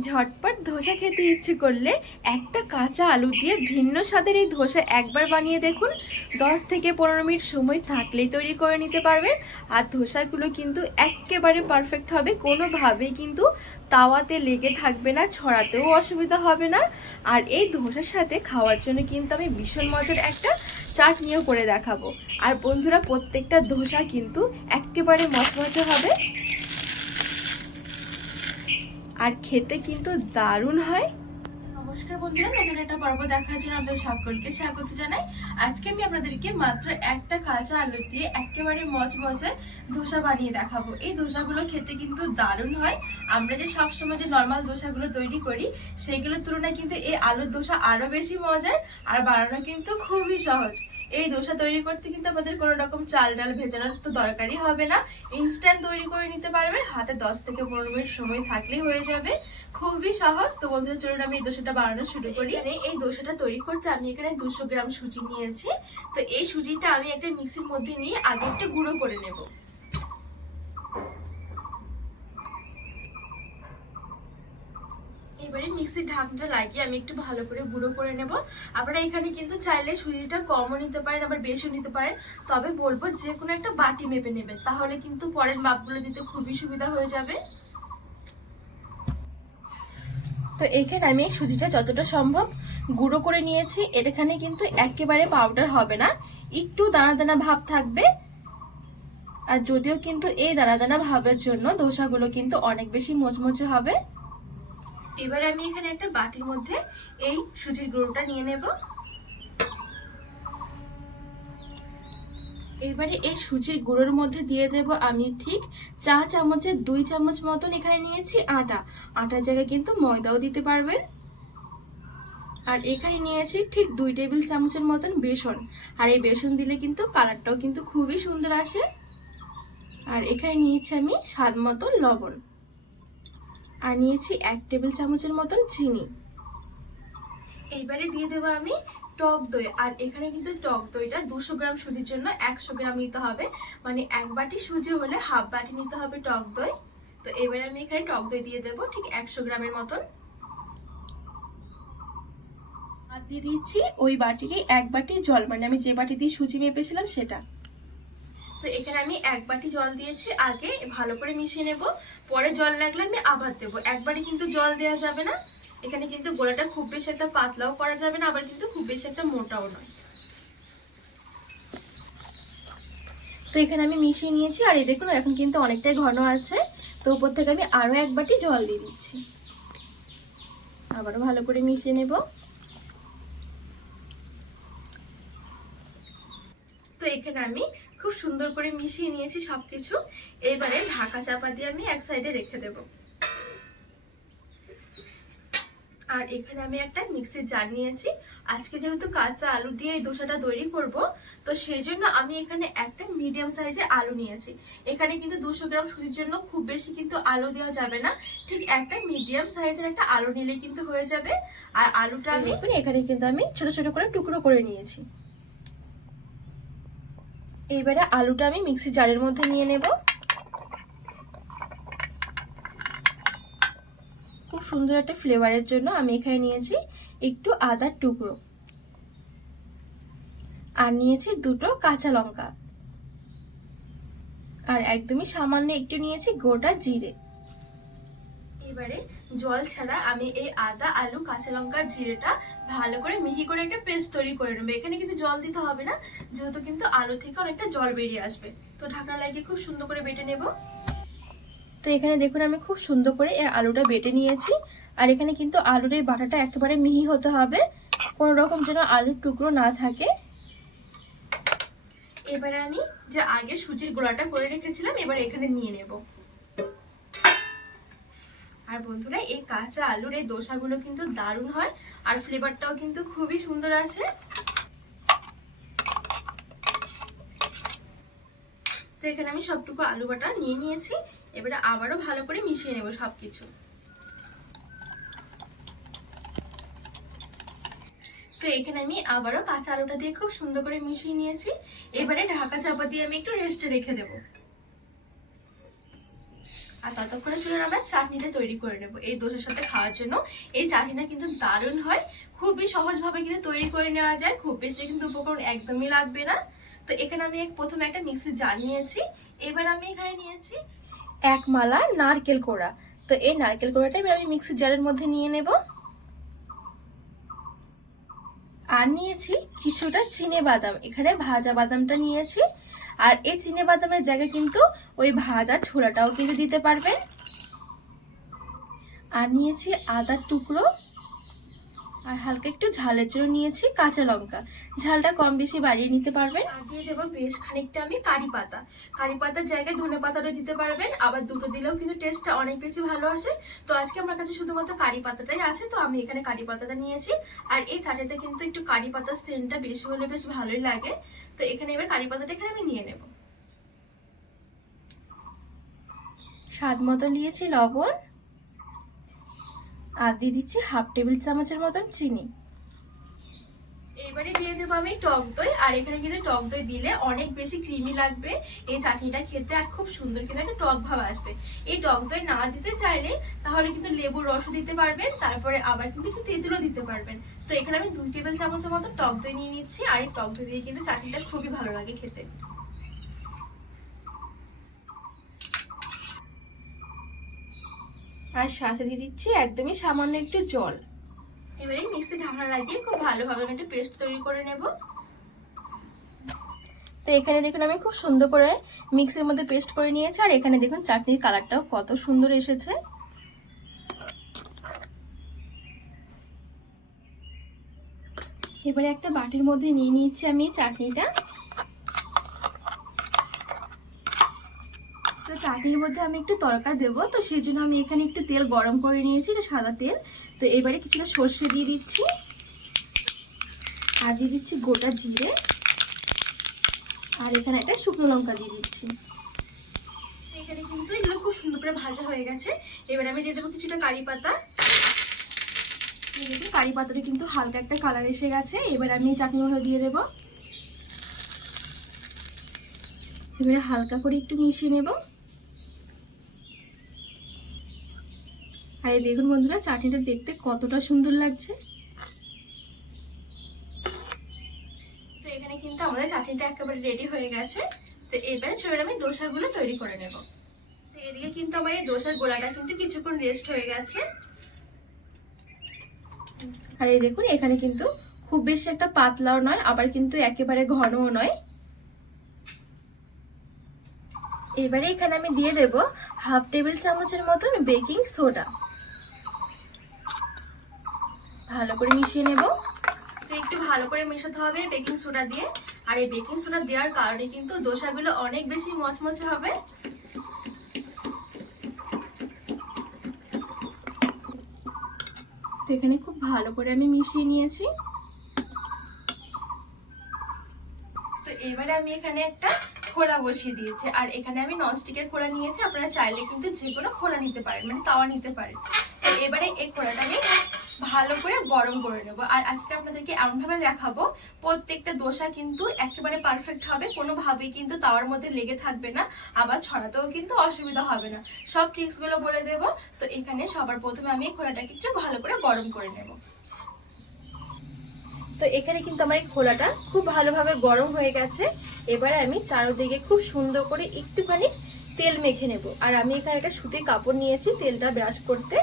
ঝটপট ধোসা খেতে ইচ্ছে করলে একটা কাঁচা আলু দিয়ে ভিন্ন স্বাদের এই ধোসা একবার বানিয়ে দেখুন। দশ থেকে পনেরো মিনিট সময় থাকলেই তৈরি করে নিতে পারবেন। আর ধোসাগুলো কিন্তু একেবারে পারফেক্ট হবে, কোনোভাবেই কিন্তু তাওয়াতে লেগে থাকবে না, ছড়াতেও অসুবিধা হবে না। আর এই ধোসার সাথে খাওয়ার জন্য কিন্তু আমি ভীষণ মজার একটা চাটনিও করে দেখাবো। আর বন্ধুরা, প্রত্যেকটা ধোসা কিন্তু একেবারে মচমচে হবে। আর খেতে কিন্তু দারুণ হয়। নমস্কার বন্ধুরা, নতুন একটা পর্ব দেখার জন্য আপনাদের সকলকে স্বাগত জানাই। আজকে আমি আপনাদেরকে মাত্র একটা কাঁচা আলু দিয়ে একেবারে মচমচে ধোসা বানিয়ে দেখাবো। এই ধোসাগুলো খেতে কিন্তু দারুণ হয়। আমরা যে সবসময় যে নর্মাল ধোসাগুলো তৈরি করি, সেইগুলোর তুলনায় কিন্তু এই আলুর ধোসা আরও বেশি মজার আর বানানো কিন্তু খুবই সহজ। এই দোসা তৈরি করতে কিন্তু আপনাদের কোনো রকম চাল ডাল ভেজানোর তো দরকারই হবে না। ইনস্ট্যান্ট তৈরি করে নিতে পারবেন, হাতে দশ থেকে পনেরো মিনিট সময় থাকলেই হয়ে যাবে। খুবই সহজ। তো বন্ধুরা, চলুন আমি এই দোসাটা বানানো শুরু করি। এই দোসাটা তৈরি করতে আমি এখানে দুশো গ্রাম সুজি নিয়েছি। তো এই সুজিটা আমি একটা মিক্সির মধ্যে নিয়ে আগে একটু গুঁড়ো করে নেব। এবারে মিক্সির ঢাকনাটা লাগিয়ে আমি একটু ভালো করে গুঁড়ো করে নেব। আপনারা এখানে কিন্তু চাইলে সুজিটা কমও নিতে পারেন, আবার বেশিও নিতে পারেন। তবে বলব যে কোনো একটা বাটি মেপে নেবেন, তাহলে কিন্তু পরের মাপগুলো দিতে খুবই সুবিধা হয়ে যাবে। তো এখানে আমি সুজিটা যতটা সম্ভব গুঁড়ো করে নিয়েছি। এখানে কিন্তু একেবারে পাউডার হবে না। একটু দানা দানা ভাব থাকবে। আর যদিও কিন্তু এই দানা দানা ভাবের জন্য ধোসাগুলো কিন্তু অনেক বেশি মোচমোচে হবে। এবার আমি এখানে একটা বাটির মধ্যে এই সুজির গুঁড়োটা নিয়ে নেব। এবারে এই সুজির গুঁড়োর মধ্যে দিয়ে দেব আমি ঠিক চা চামচের দুই চামচ মতন এখানে নিয়েছি আটা। আটার জায়গায় কিন্তু ময়দাও দিতে পারবেন। আর এখানে নিয়েছি ঠিক দুই টেবিল চামচের মতন বেসন। আর এই বেসন দিলে কিন্তু কালারটাও কিন্তু খুবই সুন্দর আসে। আর এখানে নিয়েছি আমি স্বাদ মতো লবণ। আর নিয়েছি এক টেবিল চামচের মতন চিনি। এইবারে দিয়ে দেবো আমি টক দই, আর এখানে কিন্তু টক দইটা দুশো গ্রাম সুজির জন্য একশো গ্রাম নিতে হবে। মানে এক বাটি সুজি হলে হাফ বাটি নিতে হবে টক দই। তো এবারে আমি এখানে টক দই দিয়ে দেবো, ঠিক একশো গ্রামের মতন। আর দিয়ে দিচ্ছি ওই বাটিরই এক বাটি জল মানে আমি যে বাটি দিয়ে সুজি মেপেছিলাম সেটা। তো এখানে আমি এক বাটি জল দিয়েছি, আগে ভালো করে মিশিয়ে নেব। পরে জল লাগলে আমি আবার দেবো। একবারে কিন্তু জল দেওয়া যাবে না। এখানে কিন্তু গোলাটা খুব বেশি একটা পাতলাও করা যাবে না, আবার কিন্তু খুব বেশি একটা মোটাও নয়। তো এখানে আমি মিশিয়ে নিয়েছি, আর এই দেখুন এখন কিন্তু অনেকটাই ঘন আছে। তো উপর থেকে আমি আরও এক বাটি জল দিয়ে দিচ্ছি। আবারও ভালো করে মিশিয়ে নেব। তো এখানে আমি খুব সুন্দর করে মিশিয়ে নিয়েছি সবকিছু। এবারে ঢাকা চাপা দিয়ে আমি এক সাইডে রেখে দেব। আর এখানে আমি একটা মিক্সির জার নিয়েছি। আজকে যেহেতু কাঁচা আলু দিয়ে এই দোসাটা তৈরি করব, তো সেই জন্য আমি এখানে একটা মিডিয়াম সাইজের আলু নিয়েছি। এখানে কিন্তু দুশো গ্রাম সুজির জন্য খুব বেশি কিন্তু আলু দেওয়া যাবে না। ঠিক একটা মিডিয়াম সাইজের একটা আলু নিলে কিন্তু হয়ে যাবে। আর আলুটা আমি এখানে কিন্তু আমি ছোট ছোট করে টুকরো করে নিয়েছি। এবারে আলুটা আমি মিক্সি জারের মধ্যে নিয়ে নেব খুব সুন্দর একটা ফ্লেভারের জন্য আমি এখানে নিয়েছি একটু আদার টুকরো। আর নিয়েছি দুটো কাঁচা লঙ্কা। আর একদমই সামান্য একটু নিয়েছি গোটা জিরে। এবারে জল ছাড়া আমি এই আদা, আলু, কাঁচা লঙ্কা, জিরেটা ভালো করে মিহি করে একটা পেস্ট তৈরি করে নেব। এখানে কিন্তু জল দিতে হবে না, যেহেতু কিন্তু আলু থেকে অনেকটা জল বেরিয়ে আসবে। তো ঢাকনা লাগিয়ে খুব সুন্দর করে বেটে নেব। তো এখানে দেখুন আমি খুব সুন্দর করে এই আলুটা বেটে নিয়েছি। আর এখানে কিন্তু আলুর এই বাটাটা একেবারে মিহি হতে হবে। কোনো রকম যেন আলুর টুকরো না থাকে। এবারে আমি যে আগে সুজির গোলাটা করে রেখেছিলাম, এবার এখানে নিয়ে নেব। আর বন্ধুরা, এই কাঁচা আলুর এই দোসাগুলো কিন্তু দারুণ হয়, আর ফ্লেভারটাও কিন্তু খুবই সুন্দর আছে। তো এখানে আমি সবটুকু আলু বাটা নিয়ে নিয়েছি। এবারে আবারও ভালো করে মিশিয়ে নেব সবকিছু। তো এখানে আমি আবারও কাঁচা আলুটা দিয়ে খুব সুন্দর করে মিশিয়ে নিয়েছি। এবারে ঢাকা চাপা দিয়ে আমি একটু রেস্টে রেখে দেবো। আর ততক্ষণে চলুন আমরা চাটনিটা তৈরি করে নেব। এই দোষের সাথে খাওয়ার জন্য। এই চাটনিটা কিন্তু দারুণ হয়। খুবই সহজভাবে কিন্তু তৈরি করে নেওয়া যায়। খুব বেশি কিন্তু উপকরণ একদমই লাগবে না। তো এখানে আমি প্রথমে একটা মিক্সির জার নিয়েছি। এবার আমি এখানে নিয়েছি এক মালা নারকেল কোড়া। তো এই নারকেল কোড়াটাই আমি মিক্সির জারের মধ্যে নিয়ে নেব। আর নিয়েছি কিছুটা চিনে বাদাম। এখানে ভাজা বাদামটা নিয়েছি। আর এই চিনে বাদামের জায়গায় কিন্তু ওই ভাজা ছোলাটাও কিন্তু দিতে পারবেন। আর নিয়েছি আদার টুকরো। আর হালকা একটু ঝালের জন্য নিয়েছি কাঁচা লঙ্কা। ঝালটা কম বেশি বাড়িয়ে নিতে পারবেন। আর দিয়ে দেবো বেশ খানিকটা আমি কারি পাতা। কারি পাতার জায়গায় ধনে পাতাটা দিতে পারবেন আবার দুটো দিলেও কিন্তু টেস্টটা অনেক বেশি ভালো আসে। তো আজকে আমার কাছে শুধুমাত্র কারি পাতাটাই আছে তো আমি এখানে কারি পাতাটা নিয়েছি। আর এই চাটনিতে কিন্তু একটু কারি পাতার সেন্টটা বেশি হলে বেশ ভালোই লাগে। তো এখানে এবার কারি পাতাটা এখানে আমি নিয়ে নেব। স্বাদ মতো নিয়েছি লবণ। আর দিয়ে দিচ্ছি হাফ টেবিল চামচের মতন চিনি। এবারে দিয়ে দেবো আমি টক দই, আর এখানে কিন্তু টক দই দিলে অনেক বেশি ক্রিমি লাগবে। এই চাটনিটা খেতে আর খুব সুন্দর কিন্তু একটা টক ভাব আসবে। এই টক দই না দিতে চাইলে তাহলে কিন্তু লেবুর রসও দিতে পারবেন, তারপরে আবার কিন্তু একটু তেঁতুলও দিতে পারবেন। তো এখানে আমি দুই টেবিল চামচের মতো টক দই নিয়ে নিচ্ছি, আর এই টক দই দিয়ে কিন্তু চাটনিটা খুবই ভালো লাগে খেতে। আর সাথে দিয়ে দিচ্ছি একদমই সামান্য একটু জল। এবারে মিক্সি ঢাকনা লাগিয়ে খুব ভালোভাবে আমি একটা পেস্ট তৈরি করে নেব। তো এখানে দেখুন আমি খুব সুন্দর করে মিক্সির মধ্যে পেস্ট করে নিয়েছি, আর এখানে দেখুন চাটনির কালারটাও কত সুন্দর এসেছে। এবারে একটা বাটির মধ্যে নিয়ে নিয়েছি আমি চাটনিটা। চাটনির মধ্যে আমি একটু তরকা দেবো। তো সেই জন্য আমি এখানে একটু তেল গরম করে নিয়েছি এটা সাদা তেল। তো এবারে কিছুটা সর্ষে দিয়ে দিচ্ছি। আর দিয়ে দিচ্ছি গোটা জিরে। আর এখানে একটা শুকনো লঙ্কা দিয়ে দিচ্ছি। এখানে কিন্তু এগুলো খুব সুন্দর করে ভাজা হয়ে গেছে। এবারে আমি দিয়ে দেবো কিছুটা কারি পাতা। দেখুন কারি পাতাতে কিন্তু হালকা একটা কালার এসে গেছে। এবার আমি মধ্যে দিয়ে দেবো। এবারে হালকা করে একটু মিশিয়ে নেব। আর এই দেখুন বন্ধুরা, চাটনিটা দেখতে কতটা সুন্দর লাগছে। তো এখানে কিন্তু আমাদের চাটনিটা একেবারে রেডি হয়ে গেছে। তো এবারে চলে আমি দোসাগুলো তৈরি করে নেব। তো এদিকে কিন্তু আমার এই দোসার গোলাটা কিন্তু কিছুক্ষণ রেস্ট হয়ে গেছে। আর এই দেখুন, এখানে কিন্তু খুব বেশি একটা পাতলাও নয়, আবার কিন্তু একেবারে ঘনও নয়। এবারে এখানে আমি দিয়ে দেব হাফ টেবিল চামচের মতন বেকিং সোডা। ভালো করে মিশিয়ে নেব। তো একটু ভালো করে মেশাতে হবে বেকিং সোডা দিয়ে। আর এই বেকিং সোডা দেওয়ার কারণে কিন্তু দোসাগুলো অনেক বেশি মচমচে হবে। তো এখানে খুব ভালো করে আমি মিশিয়ে নিয়েছি। তো এবারে আমি এখানে একটা খোলা বসিয়ে দিয়েছি। আর এখানে আমি ননস্টিকের খোলা নিয়েছি। আপনারা চাইলে কিন্তু যে কোনো খোলা নিতে পারেন মানে তাওয়া নিতে পারেন। এবারে এই খোলাটা আমি ভালো করে গরম করে নেব। আর আজকে আপনাদেরকে এমনভাবে দেখাবো, প্রত্যেকটা দোসা কিন্তু একেবারে পারফেক্ট হবে, কোনোভাবেই কিন্তু তাওয়ার মধ্যে লেগে থাকবে না, আবার ছড়াতেও কিন্তু অসুবিধা হবে না। সব ট্রিক্সগুলো বলে দেব, তো এখানে সবার প্রথমে আমি খোলাটাকে একটু ভালো করে গরম করে নেব। তো এখানে কিন্তু আমার এই খোলাটা খুব ভালোভাবে গরম হয়ে গেছে, এবারে আমি চারোদিকে খুব সুন্দর করে একটুখানি তেল মেখে নেব। আর আমি এখানে একটা সুতির কাপড় নিয়েছি, তেলটা ব্রাশ করতে।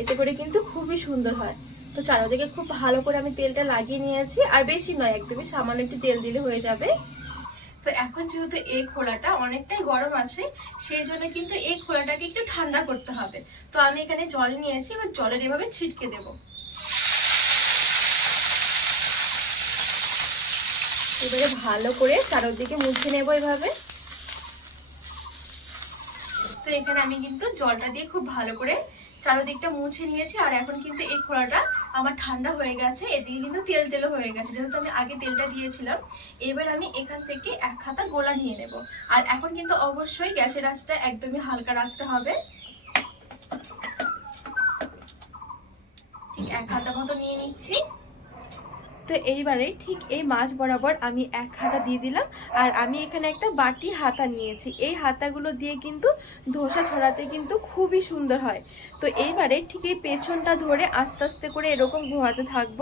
এতে করে কিন্তু খুবই সুন্দর হয়। তো চারোদিকে খুব ভালো করে আমি তেলটা লাগিয়ে নিয়েছি, আর বেশি নয়, একদমই সামান্য একটু তেল দিলে হয়ে যাবে। তো এখন যেহেতু এই খোলাটা অনেকটাই গরম আছে, সেই জন্য কিন্তু এই খোলাটাকে একটু ঠান্ডা করতে হবে। তো আমি এখানে জল নিয়েছি, এবার জলের এভাবে ছিটকে দেবো। এবারে ভালো করে চারোদিকে মুছে নেব এভাবে। তো এখানে আমি কিন্তু জলটা দিয়ে খুব ভালো করে চারোদিকটা মুছে নিয়েছি, আর এখন কিন্তু এই খোলাটা আমার ঠান্ডা হয়ে গেছে। এদিকে কিন্তু তেল তেলও হয়ে গেছে, যেহেতু আমি আগে তেলটা দিয়েছিলাম। এবার আমি এখান থেকে এক খাতা গোলা নিয়ে নেব। আর এখন কিন্তু অবশ্যই গ্যাসের আঁচটা একদমই হালকা রাখতে হবে। ঠিক এক হাতা মতো নিয়ে নিচ্ছি। তো এইবারে ঠিক এই মাছ বরাবর আমি এক হাতা দিয়ে দিলাম আর আমি এখানে একটা বাটি হাতা নিয়েছি। এই হাতাগুলো দিয়ে কিন্তু ধোসা ছড়াতে কিন্তু খুবই সুন্দর হয়। তো এইবারে ঠিক এই পেছনটা ধরে আস্তে আস্তে করে এরকম ঘোরাতে থাকব।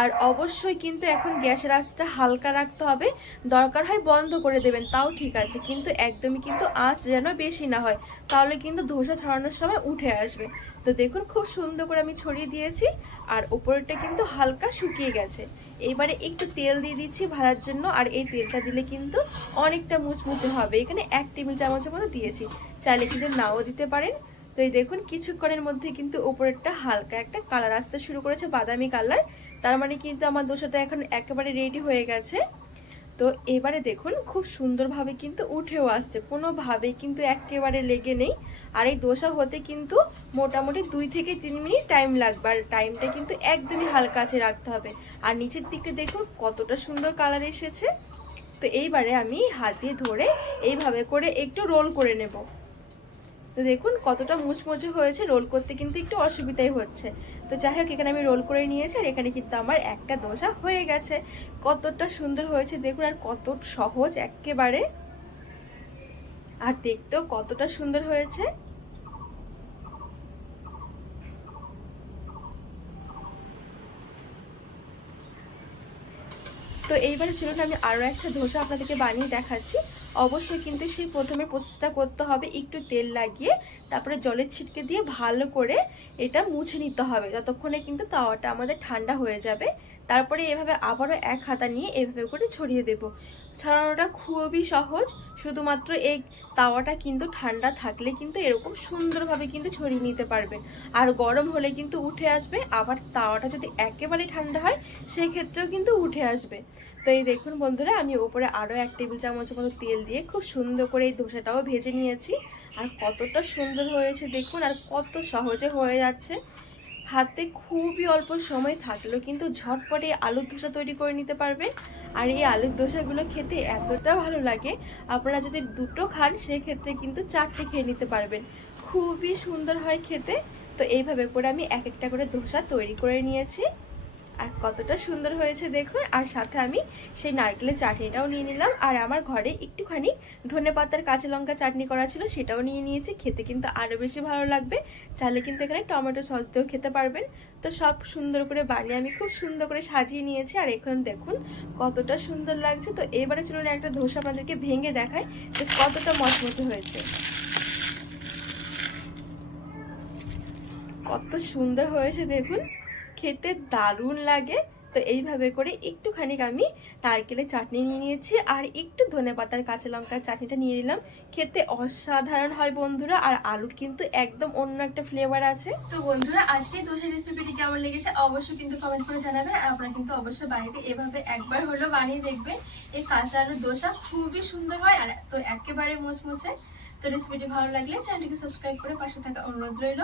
আর অবশ্যই কিন্তু এখন গ্যাসের আঁচটা হালকা রাখতে হবে। দরকার হয় বন্ধ করে দেবেন, তাও ঠিক আছে। কিন্তু একদমই কিন্তু আঁচ যেন বেশি না হয়, তাহলে কিন্তু ধোসা ছড়ানোর সময় উঠে আসবে। তো দেখুন, খুব সুন্দর করে আমি ছড়িয়ে দিয়েছি আর উপরেরটা কিন্তু হালকা শুকিয়ে গেছে। এইবারে একটু তেল দিয়ে দিচ্ছি ভাজার জন্য আর এই তেলটা দিলে কিন্তু অনেকটা মুচমুচে হবে। এখানে এক টেবিল চামচের মতো দিয়েছি, চাইলে কিন্তু নাও দিতে পারেন। তো এই দেখুন, কিছুক্ষণের মধ্যে কিন্তু ওপরেরটা হালকা একটা কালার আসতে শুরু করেছে, বাদামি কালার। তার মানে কিন্তু আমার দোসাটা এখন একেবারে রেডি হয়ে গেছে। তো এবারে দেখুন, খুব সুন্দরভাবে কিন্তু উঠেও আসছে। কোনোভাবেই কিন্তু একেবারে লেগে নেই। আর এই দোসা হতে কিন্তু মোটামুটি দুই থেকে তিন মিনিট টাইম লাগবে। আর টাইমটা কিন্তু একদমই হালকা আছে রাখতে হবে। আর নিচের দিকে দেখুন, কতটা সুন্দর কালার এসেছে। তো এইবারে আমি হাত দিয়ে ধরে এইভাবে করে একটু রোল করে নেব। তো দেখুন কতটা মুচমুচে হয়েছে রোল করতে কিন্তু একটু অসুবিধাই হচ্ছে। তো যাই হোক, এখানে আমি রোল করে নিয়েছি আর এখানে কিন্তু আমার একটা দোসা হয়ে গেছে। কতটা সুন্দর হয়েছে দেখুন আর কত সহজ একেবারে। আর দেখতেও কতটা সুন্দর হয়েছে। তো এইবারে চলুন আমি আরও একটা ধোসা আপনাদেরকে বানিয়ে দেখাচ্ছি। অবশ্যই কিন্তু সেই প্রথমে প্রসেসটা করতে হবে, একটু তেল লাগিয়ে তারপরে জলের ছিটকে দিয়ে ভালো করে এটা মুছে নিতে হবে। যতক্ষণে কিন্তু তাওয়াটা আমাদের ঠান্ডা হয়ে যাবে, তারপরে এভাবে আবারও এক হাতা নিয়ে এভাবে করে ছড়িয়ে দেব। ছড়ানোটা খুবই সহজ, শুধুমাত্র এই তাওয়াটা কিন্তু ঠান্ডা থাকলে কিন্তু এরকম সুন্দরভাবে কিন্তু ছড়িয়ে নিতে পারবেন আর গরম হলে কিন্তু উঠে আসবে, আবার তাওয়াটা যদি একেবারে ঠান্ডা হয়, সেক্ষেত্রেও কিন্তু উঠে আসবে। তো এই দেখুন বন্ধুরা, আমি ওপরে আরও এক টেবিল চামচের মতো তেল দিয়ে খুব সুন্দর করে এই ধোসাটাও ভেজে নিয়েছি। আর কতটা সুন্দর হয়েছে দেখুন, আর কত সহজে হয়ে যাচ্ছে। হাতে খুবই অল্প সময় থাকলেও কিন্তু ঝটপটে আলুর ধোসা তৈরি করে নিতে পারবে আর এই আলুর ধোসাগুলো খেতে এতটা ভালো লাগে, আপনারা যদি দুটো খান, সেক্ষেত্রে কিন্তু চারটে খেয়ে নিতে পারবেন। খুবই সুন্দর হয় খেতে। তো এইভাবে করে আমি এক একটা করে ধোসা তৈরি করে নিয়েছি। আর কতটা সুন্দর হয়েছে দেখুন। আর সাথে আমি সেই নারকেলের চাটনিটাও নিয়ে নিলাম। আর আমার ঘরে একটুখানি ধনে পাতার কাঁচা লঙ্কা চাটনি করা ছিল, সেটাও নিয়ে নিয়েছি। খেতে কিন্তু আরও বেশি ভালো লাগবে। চাইলে কিন্তু এখানে টমেটো সস দিয়েও খেতে পারবেন। তো সব সুন্দর করে বানিয়ে আমি খুব সুন্দর করে সাজিয়ে নিয়েছি। আর এখন দেখুন কতটা সুন্দর লাগছে। তো এবারে চলুন একটা ধোসা আপনাদেরকে ভেঙে দেখায় যে কতটা মচমচে হয়েছে। কত সুন্দর হয়েছে দেখুন। খেতে দারুণ লাগে। তো এইভাবে করে একটুখানি আমি নারকেলের চাটনি নিয়ে নিয়েছি আর একটু ধনে পাতার কাঁচা লঙ্কার চাটনিটা নিয়ে নিলাম। খেতে অসাধারণ হয় বন্ধুরা আর আলুর কিন্তু একদম অন্য একটা ফ্লেভার আছে। তো বন্ধুরা আজকে দোসার রেসিপিটি কেমন লেগেছে অবশ্যই কিন্তু কমেন্ট করে জানাবেন আর আপনারা কিন্তু অবশ্যই বাড়িতে এভাবে একবার হলেও বানিয়ে দেখবেন। এই কাঁচা আলুর দোসা খুবই সুন্দর হয় আর তো একেবারে মুচমুচে। তো রেসিপিটি ভালো লাগলে চ্যানেলটিকে সাবস্ক্রাইব করে পাশে থাকা অনুরোধ রইল।